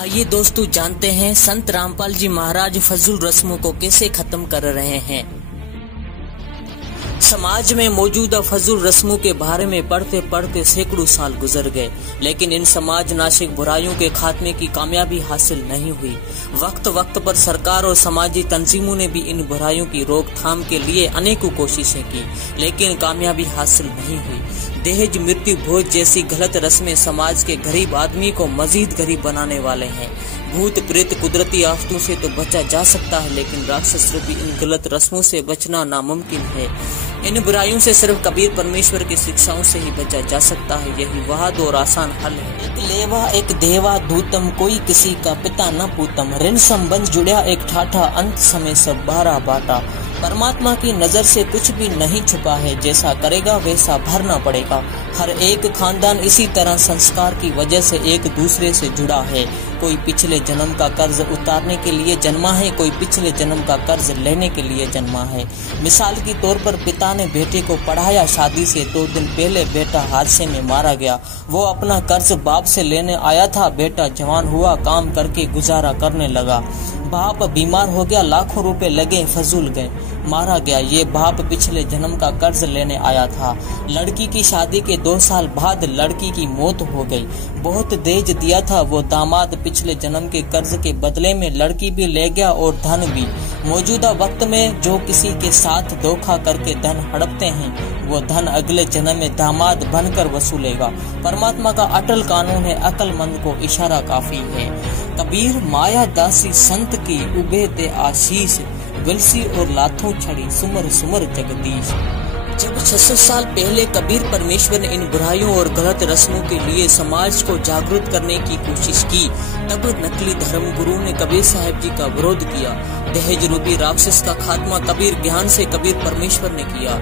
आइए दोस्तों जानते हैं संत रामपाल जी महाराज फजूल रस्मों को कैसे खत्म कर रहे हैं। समाज में मौजूदा फजूल रस्मों के बारे में पढ़ते पढ़ते सैकड़ों साल गुजर गए, लेकिन इन समाज नाशक बुराइयों के खात्मे की कामयाबी हासिल नहीं हुई। वक्त वक्त पर सरकार और समाजी तंजीमों ने भी इन बुराइयों की रोकथाम के लिए अनेकों कोशिशें की, लेकिन कामयाबी हासिल नहीं हुई। दहेज, मृत्यु भोज जैसी गलत रस्में समाज के गरीब आदमी को मजीद गरीब बनाने वाले हैं। भूत प्रेत कुदरती आफतों से तो बचा जा सकता है, लेकिन राक्षस रूपी इन गलत रस्मों से बचना नामुमकिन है। इन बुराइयों से सिर्फ कबीर परमेश्वर की शिक्षाओं से ही बचा जा सकता है। यही वाहद और आसान हल है। एक लेवा एक देवा दूतम, कोई किसी का पिता न पूतम। ऋण संबंध जुड़ा एक ठाठा, अंत समय सब बारा बाटा। परमात्मा की नजर से कुछ भी नहीं छुपा है, जैसा करेगा वैसा भरना पड़ेगा। हर एक खानदान इसी तरह संस्कार की वजह से एक दूसरे से जुड़ा है। कोई पिछले जन्म का कर्ज उतारने के लिए जन्मा है, कोई पिछले जन्म का कर्ज लेने के लिए जन्मा है। मिसाल के तौर पर पिता ने बेटे को पढ़ाया, शादी से 2 दिन पहले बेटा हादसे में मारा गया। वो अपना कर्ज बाप से लेने आया था। बेटा जवान हुआ, काम करके गुजारा करने लगा। बाप बीमार हो गया, लाखों रुपए लगे, फजूल गए, मारा गया। ये बाप पिछले जन्म का कर्ज लेने आया था। लड़की की शादी के 2 साल बाद लड़की की मौत हो गई। बहुत दहेज दिया था वो दामाद, पिछले जन्म के कर्ज के बदले में लड़की भी ले गया और धन भी। मौजूदा वक्त में जो किसी के साथ धोखा करके धन हड़पते हैं, वो धन अगले जन्म में दामाद बनकर वसूलेगा। परमात्मा का अटल कानून है, अक्लमंद को इशारा काफी है। कबीर माया दासी संत की उबे दे आशीष, गलसी और लाथों छड़ी सुमर सुमर जगदीश। जब 600 साल पहले कबीर परमेश्वर ने इन बुराइयों और गलत रस्मों के लिए समाज को जागरूक करने की कोशिश की, तब नकली धर्म गुरु ने कबीर साहब जी का विरोध किया। दहेज रूपी राक्षस का खात्मा कबीर ज्ञान से कबीर परमेश्वर ने किया।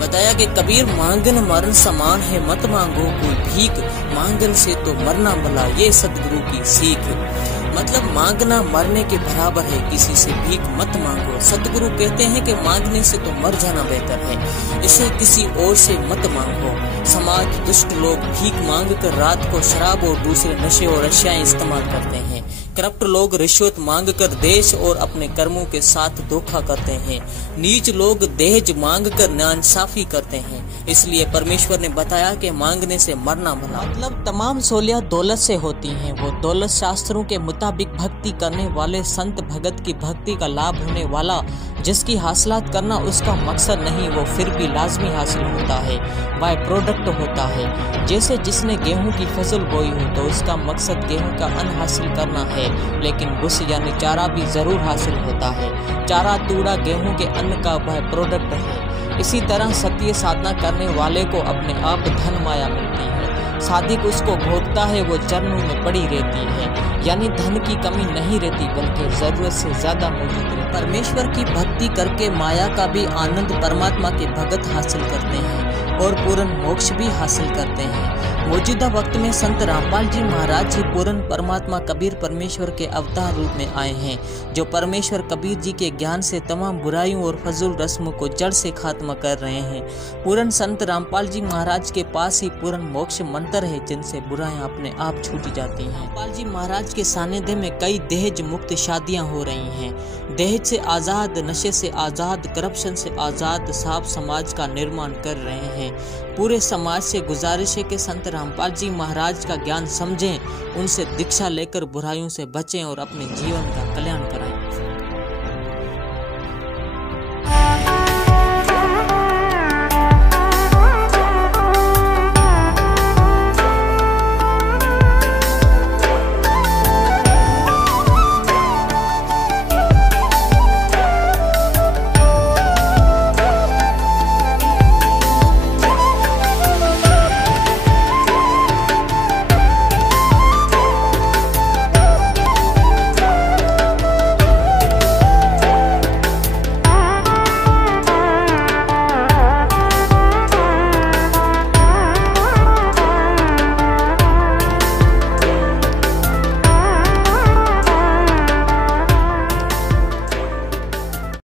बताया कि कबीर मांगन मरण समान है, मत मांगो कोई भीख, मांगन से तो मरना भला, ये सदगुरु की सीख। मतलब मांगना मरने के बराबर है, किसी से भीख मत मांगो। सदगुरु कहते हैं कि मांगने से तो मर जाना बेहतर है, इसे किसी और से मत मांगो। समाज दुष्ट लोग भीख मांगकर रात को शराब और दूसरे नशे और अशियाएं इस्तेमाल करते हैं। करप्ट लोग रिश्वत मांगकर देश और अपने कर्मों के साथ धोखा करते हैं। नीच लोग दहेज मांगकर नाइंसाफी करते हैं। इसलिए परमेश्वर ने बताया कि मांगने से मरना भला। मतलब तमाम सोलियां दौलत से होती हैं। वो दौलत शास्त्रों के मुताबिक भक्ति करने वाले संत भगत की भक्ति का लाभ होने वाला, जिसकी हासिलात करना उसका मकसद नहीं, वो फिर भी लाजमी हासिल होता है, बाय प्रोडक्ट होता है। जैसे जिसने गेहूं की फसल बोई हो तो उसका मकसद गेहूं का अन्न हासिल करना है, लेकिन भुस यानी चारा भी जरूर हासिल होता है। चारा तूड़ा गेहूं के अन्न का बाय प्रोडक्ट है। इसी तरह सत्य साधना करने वाले को अपने आप धन माया मिलती है। साधिक उसको भोगता है, वो चरणों में पड़ी रहती है। यानी धन की कमी नहीं रहती, बल्कि जरूरत से ज्यादा मौजूद रहती है। परमेश्वर की भक्ति करके माया का भी आनंद परमात्मा के भगत हासिल करते हैं और पूर्ण मोक्ष भी हासिल करते हैं। मौजूदा वक्त में संत रामपाल जी महाराज जी पूर्ण परमात्मा कबीर परमेश्वर के अवतार रूप में आए हैं, जो परमेश्वर कबीर जी के ज्ञान से तमाम बुराइयों और फजूल रस्मों को जड़ से खात्मा कर रहे हैं। पूर्ण संत रामपाल जी महाराज के पास ही पूर्ण मोक्ष मंत्र है, जिनसे बुराइयां अपने आप छूट जाती हैं। रामपाल जी महाराज के सानिध्य में कई दहेज मुक्त शादियां हो रही हैं। दहेज से आजाद, नशे से आजाद, करप्शन से आजाद साफ समाज का निर्माण कर रहे हैं। पूरे समाज से गुजारिश है कि संत रामपाल जी महाराज का ज्ञान समझें, उनसे दीक्षा लेकर बुराइयों से बचें और अपने जीवन का कल्याण कराएं।